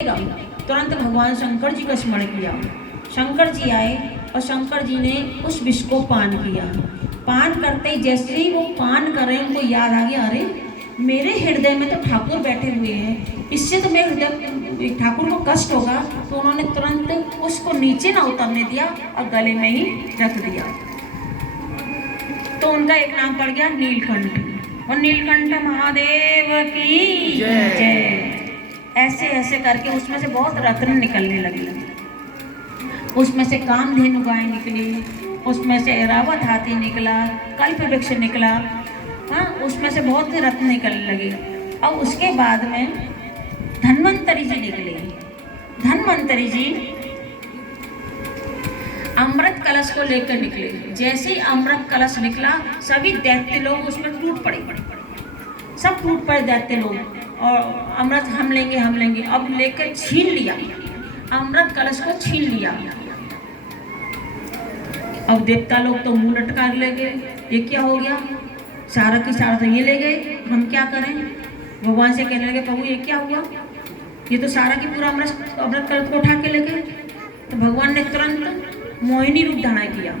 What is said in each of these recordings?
तुरंत भगवान शंकर जी का स्मरण किया। शंकर जी आए और शंकर जी ने उस विष को पान किया। पान करते ही जैसे ही वो पान कर रहे हैं उनको याद आ गया, अरे मेरे हृदय में तो ठाकुर बैठे हुए हैं, इससे तो मेरे हृदय ठाकुर को कष्ट होगा। तो उन्होंने तुरंत उसको नीचे ना उतरने दिया और गले में ही रख दिया। तो उनका एक नाम पड़ गया नीलकंठ। और नीलकंठ महादेव की जय। ऐसे ऐसे करके उसमें से बहुत रत्न निकलने लगे। उसमें से कामधेनु गाय निकली, उसमें से ऐरावत हाथी निकला, कल्प वृक्ष निकला, हाँ उसमें से बहुत से रत्न निकलने लगे। और उसके बाद में धन्वंतरी जी निकले। धन्वंतरी जी अमृत कलश को लेकर निकले। जैसे ही अमृत कलश निकला सभी दैत्य लोग उसमें टूट पड़े, सब टूट पड़े दैत्य लोग। और अमृत हम लेंगे अब लेकर छीन लिया, अमृत कलश को छीन लिया। अब देवता लोग तो मुंह लटका ले गए, ये क्या हो गया, सारा की सारा तो ये ले गए, हम क्या करें। भगवान से कहने लगे, प्रभु ये क्या हुआ, ये तो सारा की पूरा अमृत कलश को उठा के ले गए। तो भगवान ने तुरंत मोहिनी रूप धारण किया।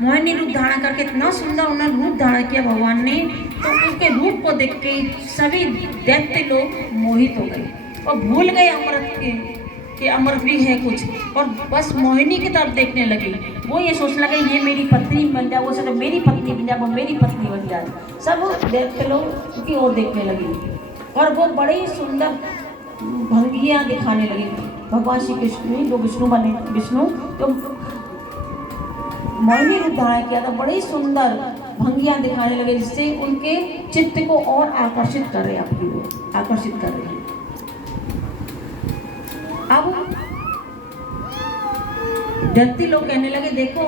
मोहिनी रूप धारण करके इतना सुंदर उन्होंने रूप धारण किया भगवान ने, तो उसके रूप को देख के सभी दैत्य लोग मोहित हो गए और भूल गए अमृत के अमृत भी है कुछ, और बस मोहिनी की तरफ देखने लगे। वो ये सोचने लगे ये मेरी पत्नी बन जाए, वो सोचा मेरी पत्नी बन जाए, वो मेरी पत्नी बन जाए। सब दैत्य लोग की ओर देखने लगे और वो बड़ी सुंदर भंगियाँ दिखाने लगे। भगवान श्री कृष्ण जो विष्णु बने, विष्णु तो मोहिनी रूप धारण किया था, बड़ी सुंदर भंगियाँ दिखाने लगे जिससे उनके चित्त को और आकर्षित कर रहे, आपकी ओर आकर्षित कर रहे हैं। अब दैत्य लोग कहने लगे, देखो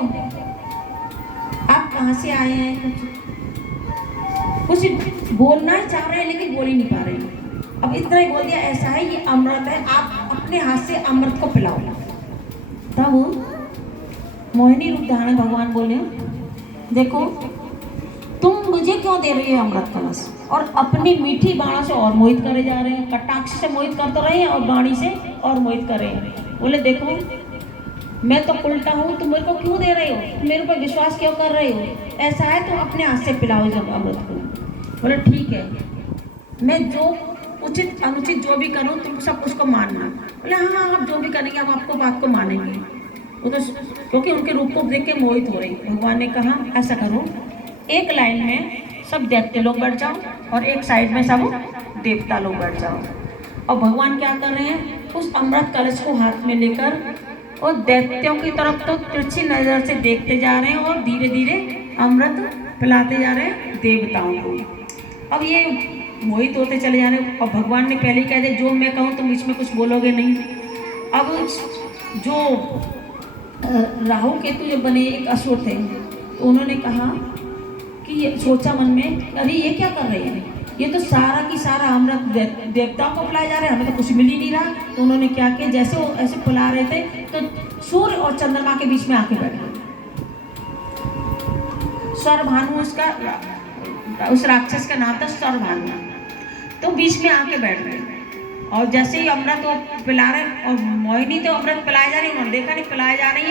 आप कहाँ से आए हैं, कुछ बोलना चाह रहे हैं लेकिन बोल ही नहीं पा रहे। अब इतना ही बोल दिया, ऐसा है ये अमृत है, आप अपने हाथ से अमृत को पिलाओ। तब मोहिनी रूप धारण भगवान बोले, देखो तुम मुझे क्यों दे रही हो अमृत कलश, और अपनी मीठी बाणा से और मोहित करे जा रहे हैं। कटाक्ष से मोहित कर तो रहे हैं और बाणी से और मोहित कर रहे हैं। बोले देखो मैं तो उल्टा हूँ, तुम मेरे को क्यों दे रहे हो, मेरे ऊपर विश्वास क्यों कर रहे हो, ऐसा है तुम अपने हाथ से पिलाओ जब अमृत को। बोले ठीक है, मैं जो उचित अनुचित जो भी करूँ तुम सब उसको मानना। बोले हाँ आप जो भी करेंगे हम आपको बात को मानेंगे। वो तो क्योंकि उनके रूप को देख के मोहित हो रही। भगवान ने कहा ऐसा करो, एक लाइन में सब दैत्य लोग बैठ जाओ और एक साइड में सब देवता लोग बैठ जाओ। और भगवान क्या कर रहे हैं, उस अमृत कलश को हाथ में लेकर और दैत्यों की तरफ तो तिरछी नजर से देखते जा रहे हैं और धीरे धीरे अमृत पिलाते जा रहे हैं देवताओं को। अब ये मोहित होते चले जा रहे हैं और भगवान ने पहले ही कह दिया जो मैं कहूँ तुम इसमें कुछ बोलोगे नहीं। अब जो राहु केतु जो बने एक असुर थे, तो उन्होंने कहा कि सोचा मन में, अरे ये क्या कर रहे हैं, ये तो सारा की सारा अमृत देवताओं को पिलाया जा रहा है, हमें तो कुछ मिल ही नहीं रहा। तो उन्होंने क्या किया, जैसे वो ऐसे पिला रहे थे तो सूर्य और चंद्रमा के बीच में आके बैठ गए। स्वरभानु उसका, उस राक्षस का नाम था स्वरभानु। तो बीच में आके बैठ गए और जैसे ही अमृत वो पिला रहे और मोहिनी तो अमृत पिलाया जा रही है, उन्होंने देखा नहीं पिलाया जा रही है।